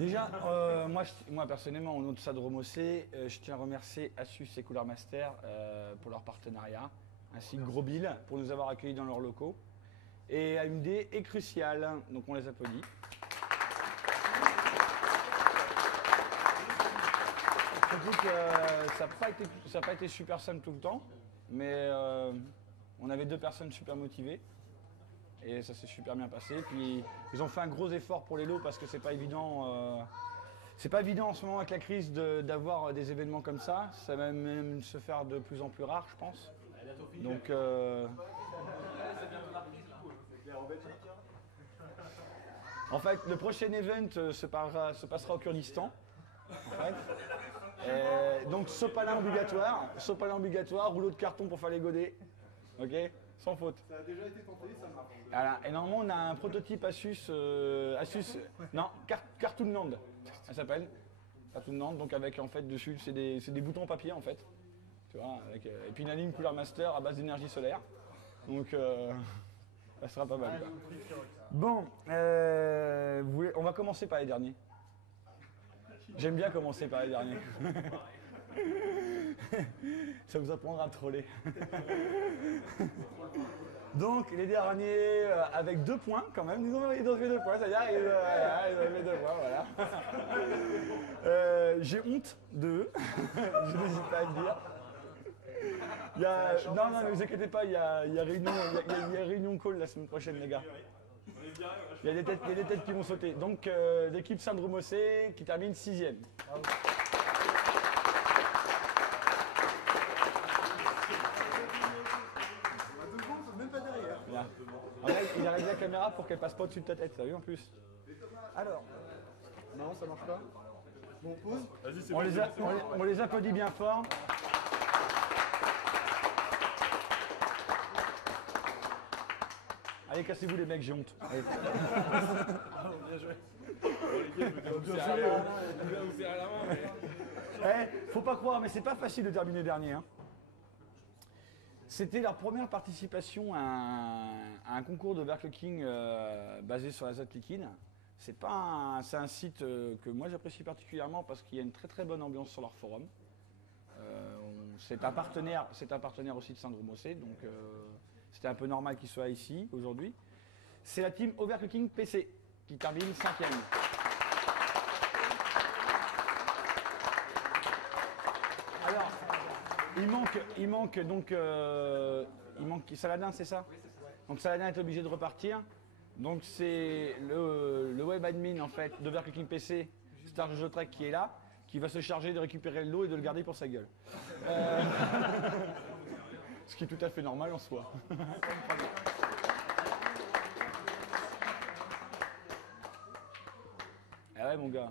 Déjà, moi personnellement, au nom de Sadromocé, je tiens à remercier Asus et Cooler Master pour leur partenariat, ainsi que Gros Bill pour nous avoir accueillis dans leurs locaux. Et AMD est Crucial, donc on les applaudit. Surtout que ça n'a pas été super simple tout le temps, mais on avait deux personnes super motivées. Et ça s'est super bien passé. Puis ils ont fait un gros effort pour les lots parce que c'est pas évident. C'est pas évident en ce moment avec la crise d'avoir des événements comme ça. Ça va même se faire de plus en plus rare, je pense. Donc en fait, le prochain event se passera au Kurdistan. En fait. Donc sopalin obligatoire, rouleau de carton pour faire les godets. Ok, sans faute. Ça a déjà été tenté, ça marche. Voilà. Et normalement, on a un prototype Asus, Cartoon Land, elle s'appelle. Cartoon Land, donc avec en fait dessus, c'est des boutons papier en fait. Tu vois, et puis une ligne Cooler Master à base d'énergie solaire. Donc, ça sera pas mal. Quoi. Bon, on va commencer par les derniers. J'aime bien commencer par les derniers. Ça vous apprendra à troller. Donc les derniers avec 2 points quand même, ils ont fait 2 points, c'est-à-dire ils ont fait 2 points, voilà. J'ai honte d'eux, je n'hésite pas à le dire. Non, ne vous inquiétez pas, il y a réunion call la semaine prochaine les gars. Il y a des têtes qui vont sauter. Donc l'équipe Sadromocé qui termine 6e. Il a réglé la caméra pour qu'elle passe pas au-dessus de ta tête, t'as vu en plus. Alors, non, ça marche pas. Bon, pause. On les applaudit bien fort. Allez, cassez-vous les mecs, j'ai honte. Allez. Bien joué. Faut pas croire, mais c'est pas facile de terminer dernier. Hein. C'était leur première participation à un concours d'overclocking basé sur la Zotlikin. C'est un site que moi j'apprécie particulièrement parce qu'il y a une très très bonne ambiance sur leur forum. C'est un partenaire aussi de Sadromocé, donc c'était un peu normal qu'il soit ici aujourd'hui. C'est la team Overclocking PC qui termine 5e. Alors, il manque Saladin, c'est ça? Donc Saladin est obligé de repartir. Donc c'est le web admin en fait d'Overclocking PC, Star Jojo Trek qui est là, qui va se charger de récupérer le lot et de le garder pour sa gueule. Ce qui est tout à fait normal en soi. Ah ouais mon gars.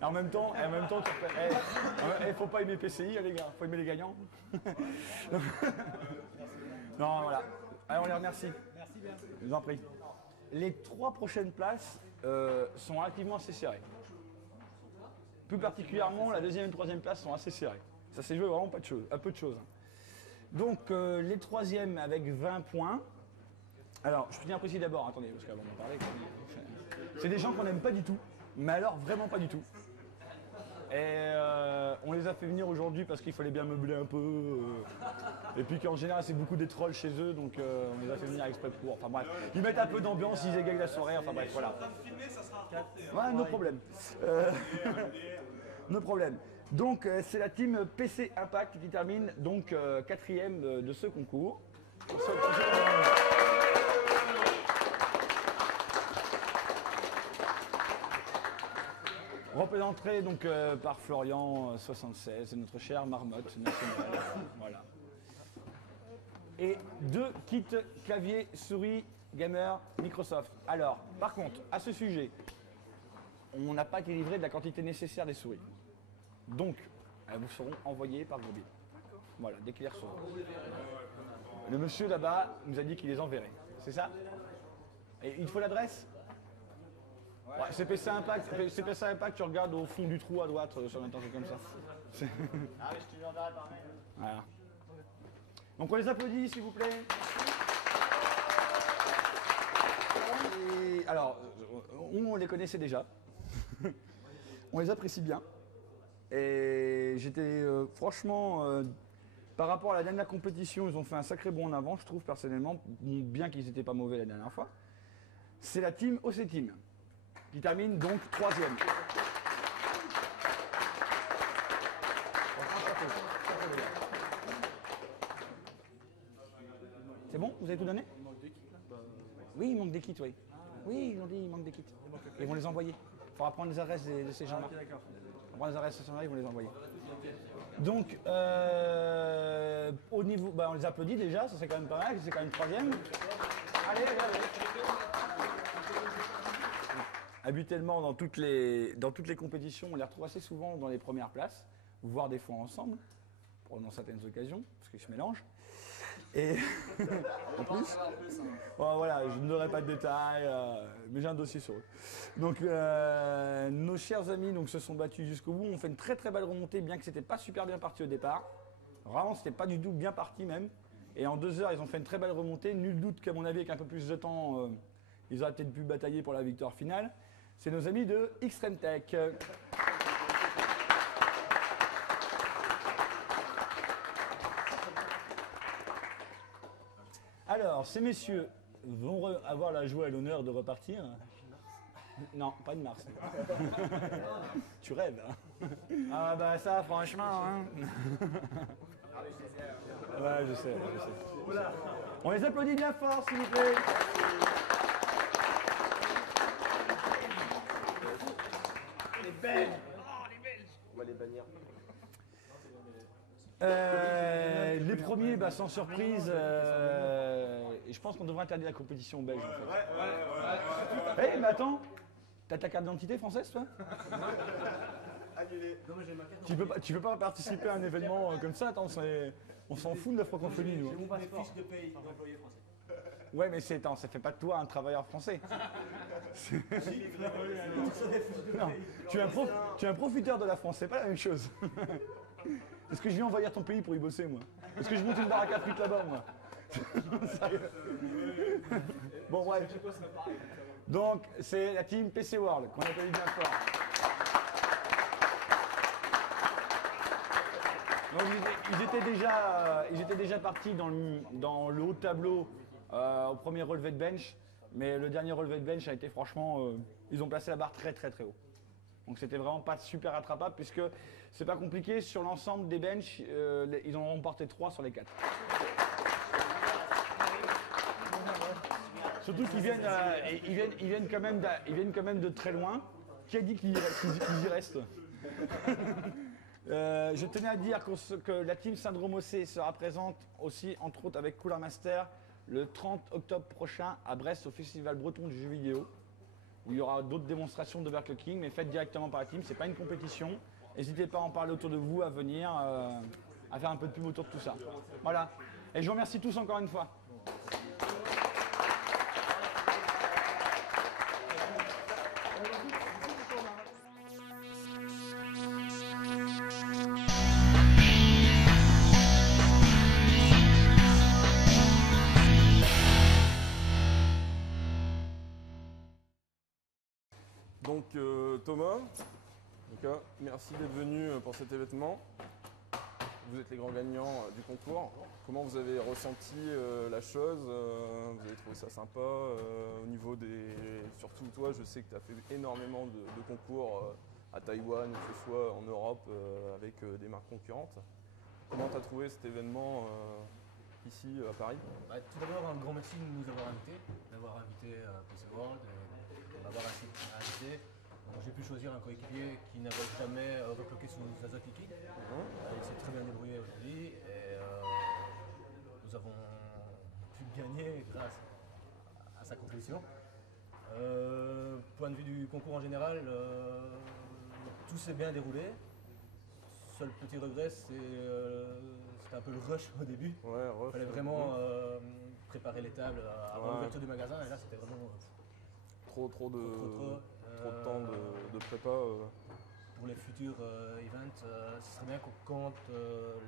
En même temps, faut pas aimer PCI les gars, faut aimer les gagnants. Non voilà. Allez, on les remercie. Merci bien. Je vous en prie. Les 3 prochaines places sont relativement assez serrées. Plus particulièrement, la 2e et 3e place sont assez serrées. Ça s'est joué vraiment un peu de choses. Donc les 3e avec 20 points. Alors, je tiens à préciser d'abord, attendez, parce qu'avant d'en parler, c'est des gens qu'on n'aime pas du tout, mais alors vraiment pas du tout. Et on les a fait venir aujourd'hui parce qu'il fallait bien meubler un peu. Et puis qu'en général, c'est beaucoup des trolls chez eux, donc on les a fait venir exprès pour. Enfin bref, ils mettent un peu d'ambiance, ils égayent la soirée, enfin bref, voilà. Ouais, no problème. No problème. Donc c'est la team PC Impact qui termine donc 4e de ce concours. Représenté donc par Florian 76 et notre chère marmotte nationale. Voilà. Et 2 kits clavier souris gamer Microsoft. Alors, par contre, à ce sujet, on n'a pas été livré de la quantité nécessaire des souris. Donc, elles vous seront envoyées par Gros Bill. Voilà, dès qu'ils les recevront. Le monsieur là-bas nous a dit qu'il les enverrait. C'est ça? Et il faut l'adresse? Ouais, c'est PC Impact, tu regardes au fond du trou à droite sur un truc comme ça. Ah oui, je te l'enverrai par mail. Voilà. Donc on les applaudit s'il vous plaît. Et alors, on les connaissait déjà. On les apprécie bien. Et j'étais franchement, par rapport à la dernière compétition, ils ont fait un sacré bond en avant, je trouve personnellement, bien qu'ils n'étaient pas mauvais la dernière fois. C'est la team OC Team, qui termine donc 3e. C'est bon? Vous avez tout donné? Oui, il manque des kits, oui. Oui, ils ont dit il manque des kits. Ils vont les envoyer. Il faudra prendre les adresses de ces gens-là. On prend les adresses de ces gens-là, ils vont les envoyer. Donc, au niveau, on les applaudit déjà, ça c'est quand même pas mal, c'est quand même 3e. Allez. Habituellement, dans toutes les compétitions, on les retrouve assez souvent dans les premières places, voire des fois ensemble, dans certaines occasions, parce qu'ils se mélangent. Et en plus, voilà, je ne donnerai pas de détails, mais j'ai un dossier sur eux. Donc, nos chers amis se sont battus jusqu'au bout. On fait une très très belle remontée, bien que c'était pas super bien parti au départ. Vraiment, c'était pas du tout bien parti même. Et en 2 heures, ils ont fait une très belle remontée. Nul doute qu'à mon avis, avec un peu plus de temps, ils auraient peut-être pu batailler pour la victoire finale. C'est nos amis de Extreme Tech. Alors, ces messieurs vont avoir la joie et l'honneur de repartir. Non, pas de Mars. Tu rêves, hein? Ah bah ça, franchement, hein. Ouais, je sais. On les applaudit bien fort, s'il vous plaît. Les Belges. Oh, les Belges. On va les bannir. Les premiers, sans surprise, et je pense qu'on devrait interdire la compétition belge. En fait. Mais attends, t'as ta carte d'identité française, toi? Annulé. Tu peux pas participer à un événement comme ça, attends, on s'en fout de la francophonie, nous. J'ai mon fiche de paye d'employé français. Ouais, mais ça fait pas de toi un travailleur français. Non, tu es un profiteur de la France, c'est pas la même chose. Est-ce que je viens envahir ton pays pour y bosser, moi? Est-ce que je monte une baraque à frites là-bas, moi? Sérieux? Bon, ouais. Donc, c'est la team PC World, qu'on appelle bien fort. Donc, ils étaient déjà partis dans le haut de tableau au premier relevé de bench, mais le dernier relevé de bench a été franchement, ils ont placé la barre très très très haut. Donc c'était vraiment pas super rattrapable puisque c'est pas compliqué, sur l'ensemble des benches, ils en ont remporté 3 sur les 4. Surtout qu'ils viennent quand même de très loin. Qui a dit qu'ils y restent? Je tenais à dire que la team Syndrome OC sera présente aussi, entre autres avec Cooler Master, le 30 octobre prochain à Brest au Festival Breton du jeu vidéo, où il y aura d'autres démonstrations d'overclocking, mais faites directement par la team, c'est pas une compétition. N'hésitez pas à en parler autour de vous, à venir, à faire un peu de pub autour de tout ça. Voilà. Et je vous remercie tous encore une fois. Donc Thomas, merci d'être venu pour cet événement. Vous êtes les grands gagnants du concours. Comment vous avez ressenti la chose? Vous avez trouvé ça sympa au niveau des... Surtout toi, je sais que tu as fait énormément de concours à Taïwan, que ce soit en Europe avec des marques concurrentes. Comment tu as trouvé cet événement ici à Paris? Tout d'abord, un grand merci de nous avoir invités, d'avoir invité PC World, de m'avoir invité. J'ai pu choisir un coéquipier qui n'avait jamais overclocké sous Azote liquide. Il s'est très bien débrouillé aujourd'hui et nous avons pu gagner grâce à sa contribution. Point de vue du concours en général, tout s'est bien déroulé. Seul petit regret, c'était un peu le rush au début. Ouais, rush. Il fallait vraiment préparer les tables avant l'ouverture du magasin et là c'était vraiment trop de temps de prépa. Pour les futurs events, ce serait bien que quand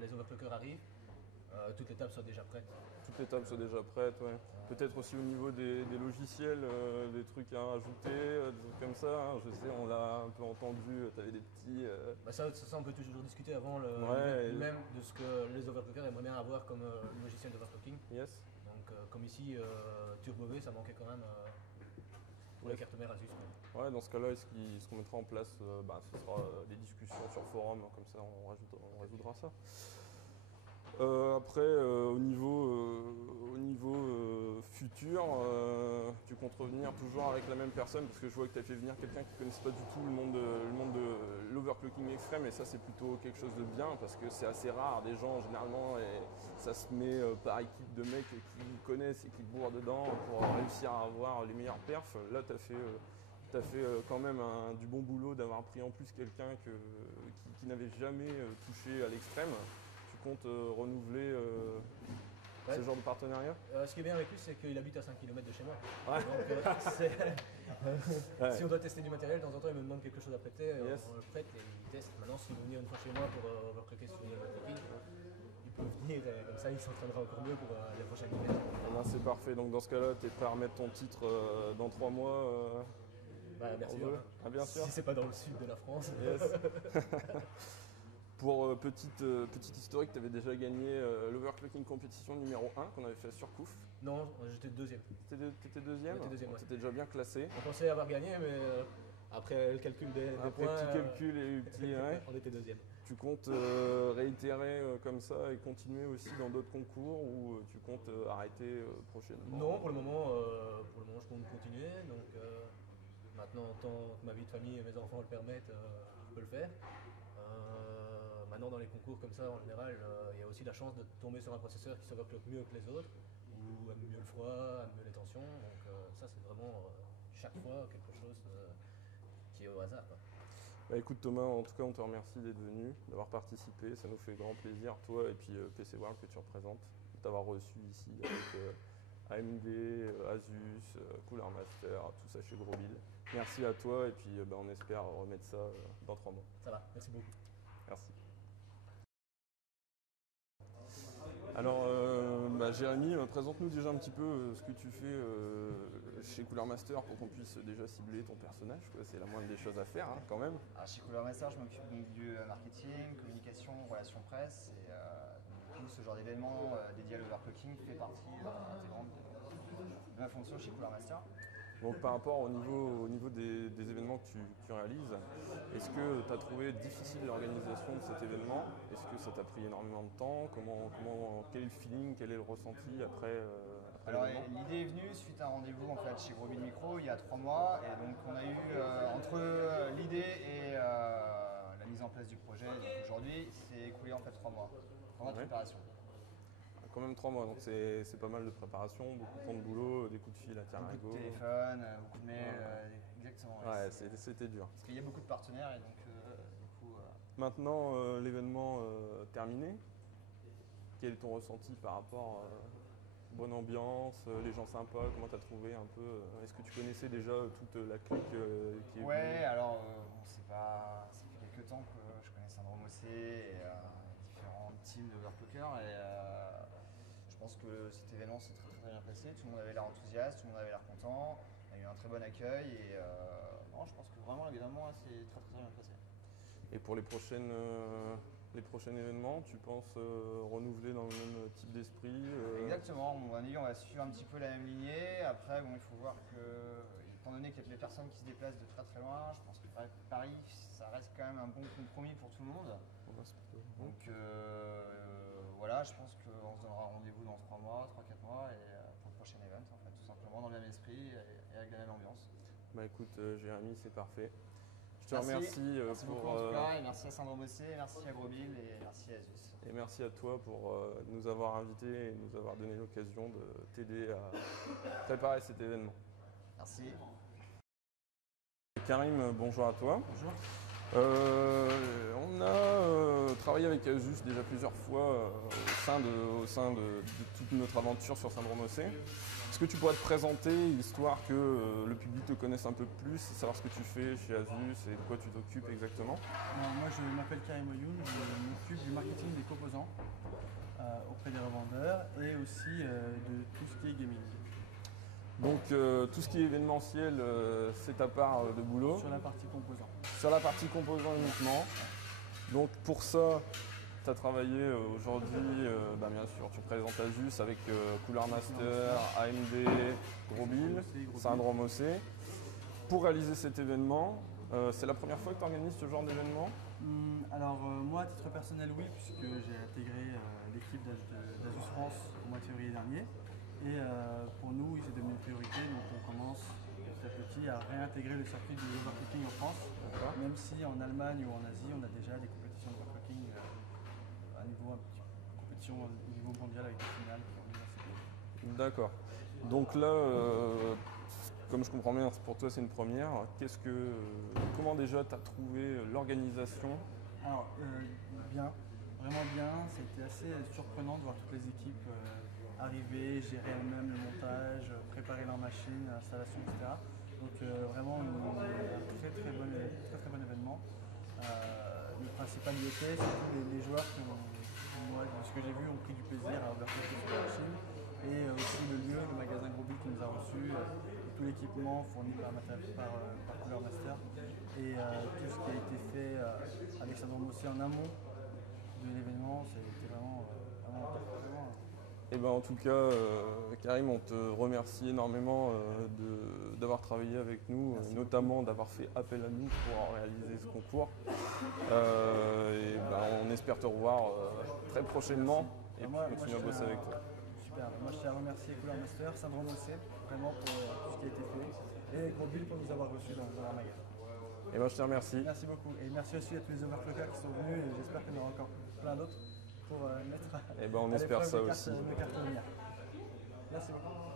les overclockers arrivent, toutes les tables soient déjà prêtes. Toutes les tables sont déjà prêtes, ouais. Peut-être aussi au niveau des logiciels, des trucs à rajouter, des trucs comme ça. Hein. Je sais, on l'a un peu entendu, tu avais des petits. Bah ça, on peut toujours discuter avant Ouais, même de ce que les overclockers aimeraient bien avoir comme logiciel d'overclocking. Yes. Donc comme ici, TurboV, ça manquait quand même pour les cartes mères Asus. Quoi. Ouais, dans ce cas-là, ce qu'on mettra en place, ce sera des discussions sur forum, comme ça on résoudra ça. Après, au niveau futur, tu comptes revenir toujours avec la même personne parce que je vois que tu as fait venir quelqu'un qui ne connaissait pas du tout le monde de l'overclocking extrême et ça c'est plutôt quelque chose de bien parce que c'est assez rare des gens généralement et ça se met par équipe de mecs qui connaissent et qui bourrent dedans pour réussir à avoir les meilleurs perfs. Là tu as fait quand même du bon boulot d'avoir pris en plus quelqu'un qui n'avait jamais touché à l'extrême. Compte renouveler ce genre de partenariat? Ce qui est bien avec lui, c'est qu'il habite à 5 km de chez moi. Ouais. Donc, si on doit tester du matériel, de temps en temps, il me demande quelque chose à prêter, Yes. on le prête et il teste. Maintenant, s'il veut venir une fois chez moi pour overclocker sur une overclocking, il peut venir et comme ça, il s'entraînera encore mieux pour les prochaines minutes. Eh ben, c'est parfait. Donc dans ce cas-là, tu es prêt à remettre ton titre dans 3 mois Bah, bien sûr. Ah, bien sûr. Si c'est pas dans le sud de la France. Yes. Pour petite historique, tu avais déjà gagné l'Overclocking compétition numéro 1 qu'on avait fait sur Kouf. Non, j'étais deuxième. T'étais deuxième? J'étais deuxième, ouais. T'étais déjà bien classé. On pensait avoir gagné, mais après le calcul des Après points, petit calcul et petit. Ouais. on était deuxième. Tu comptes réitérer comme ça et continuer aussi dans d'autres concours ou tu comptes arrêter prochainement? Non, pour le moment, je compte continuer. Donc maintenant, tant que ma vie de famille et mes enfants le permettent, je peux le faire. Maintenant, dans les concours comme ça, en général, il y a aussi la chance de tomber sur un processeur qui s'overclock mieux que les autres, ou aime mieux le froid, aime mieux les tensions. Donc ça, c'est vraiment chaque fois quelque chose qui est au hasard. Quoi. Bah écoute Thomas, en tout cas on te remercie d'être venu, d'avoir participé, ça nous fait grand plaisir, toi et puis PC World que tu représentes, de t'avoir reçu ici avec AMD, Asus, Cooler Master, tout ça chez Grosville. Merci à toi et puis on espère remettre ça dans 3 mois. Ça va, merci beaucoup. Merci. Alors Jérémy, présente-nous déjà un petit peu ce que tu fais chez Cooler Master pour qu'on puisse déjà cibler ton personnage, c'est la moindre des choses à faire quand même. Alors, chez Cooler Master, je m'occupe donc du marketing, communication, relations presse et tout ce genre d'événement dédié à l'overclocking fait partie intégrante de ma fonction chez Cooler Master. Donc par rapport au niveau des événements que tu réalises, est-ce que tu as trouvé difficile l'organisation de cet événement? Est-ce que ça t'a pris énormément de temps? Quel est le feeling, quel est le ressenti après Alors l'événement? l'idée est venue suite à un rendez-vous en fait, chez Grosville Micro il y a 3 mois et donc on a eu entre l'idée et la mise en place du projet aujourd'hui, c'est écoulé en fait 3 mois, 3 mois de préparation. Quand même 3 mois, donc c'est pas mal de préparation, beaucoup de temps de boulot, des coups de fil à terre à Beaucoup de gauche. téléphone, beaucoup de mails, exactement. Ouais, c'était dur. Parce qu'il y a beaucoup de partenaires et donc du coup... Maintenant, l'événement terminé, quel est ton ressenti par rapport bonne ambiance, les gens sympas, comment tu as trouvé un peu est-ce que tu connaissais déjà toute la clique qui est Ouais, venue? alors ça fait quelques temps que je connais Syndrome OC et différents teams d'overclockers et je pense que cet événement s'est très bien passé, tout le monde avait l'air enthousiaste, tout le monde avait l'air content, on a eu un très bon accueil et non, je pense que vraiment l'événement s'est très bien passé. Et pour les prochains événements, tu penses renouveler dans le même type d'esprit Exactement, on va suivre un petit peu la même lignée. Après, il faut voir que, étant donné qu'il y a des personnes qui se déplacent de très loin, je pense que Paris, ça reste quand même un bon compromis pour tout le monde. Donc voilà, je pense qu'on se donnera rendez-vous dans 3 mois, 3-4 mois et pour le prochain event, en fait, tout simplement dans le même esprit et avec la même ambiance. Bah écoute Jérémy, c'est parfait. Je te Merci. remercie Merci beaucoup en tout cas, et merci à Syndrome OC, merci à Grosville et merci à Asus. et merci à toi pour nous avoir invités et nous avoir donné l'occasion de t'aider à préparer cet événement. Merci. Karim, bonjour à toi. Bonjour. On a travaillé avec Asus déjà plusieurs fois au sein de toute notre aventure sur Syndrome OC. Est-ce que tu pourrais te présenter, histoire que le public te connaisse un peu plus, savoir ce que tu fais chez Asus et de quoi tu t'occupes exactement? Alors, moi je m'appelle Karim Oyoun, je m'occupe du marketing des composants. auprès des revendeurs et aussi de tout ce qui est gaming. Donc tout ce qui est événementiel, c'est ta part de boulot. Sur la partie composant. Sur la partie composant uniquement. Donc pour ça, tu as travaillé aujourd'hui, bien sûr, tu présentes Asus avec Cooler Master, AMD, Gros Bill, Syndrome OC. Pour réaliser cet événement, c'est la première fois que tu organises ce genre d'événement? Alors moi, à titre personnel, oui, puisque j'ai intégré l'équipe d'Asus France au mois de février dernier. Et pour nous, c'est devenu une priorité, donc on commence petit à petit à réintégrer le circuit du overclocking en France, même si en Allemagne ou en Asie, on a déjà des compétitions d'overclocking à niveau mondial avec des finales pour l'université. D'accord. Donc là, comme je comprends bien, pour toi c'est une première. Comment déjà tu as trouvé l'organisation? Alors, bien, vraiment bien. C'était assez surprenant de voir toutes les équipes arriver, gérer elles-mêmes le montage, préparer leur machine, l'installation, etc. Donc vraiment un très bon événement. Le principal y était, surtout les joueurs qui moi, de ce que j'ai vu, ont pris du plaisir à overclocker sur la machine. Et aussi le lieu, le magasin Gros Bill qui nous a reçus, tout l'équipement fourni par Cooler Master. Et tout ce qui a été fait avec Syndrome OC en amont de l'événement, c'était vraiment top. Eh ben, en tout cas, Karim, on te remercie énormément d'avoir travaillé avec nous, notamment d'avoir fait appel à nous pour réaliser ce concours. On espère te revoir très prochainement et continuer à bosser avec toi. Super. Moi, je tiens à remercier Cooler Master, Syndrome OC, vraiment pour tout ce qui a été fait, et Gros Bill pour nous avoir reçus dans leur magasin. Eh ben, je te remercie. Merci beaucoup. Et merci aussi à tous les overclockers qui sont venus, et j'espère qu'il y en aura encore plein d'autres pour mettre on espère ça aussi. nos cartes lumière. Merci beaucoup.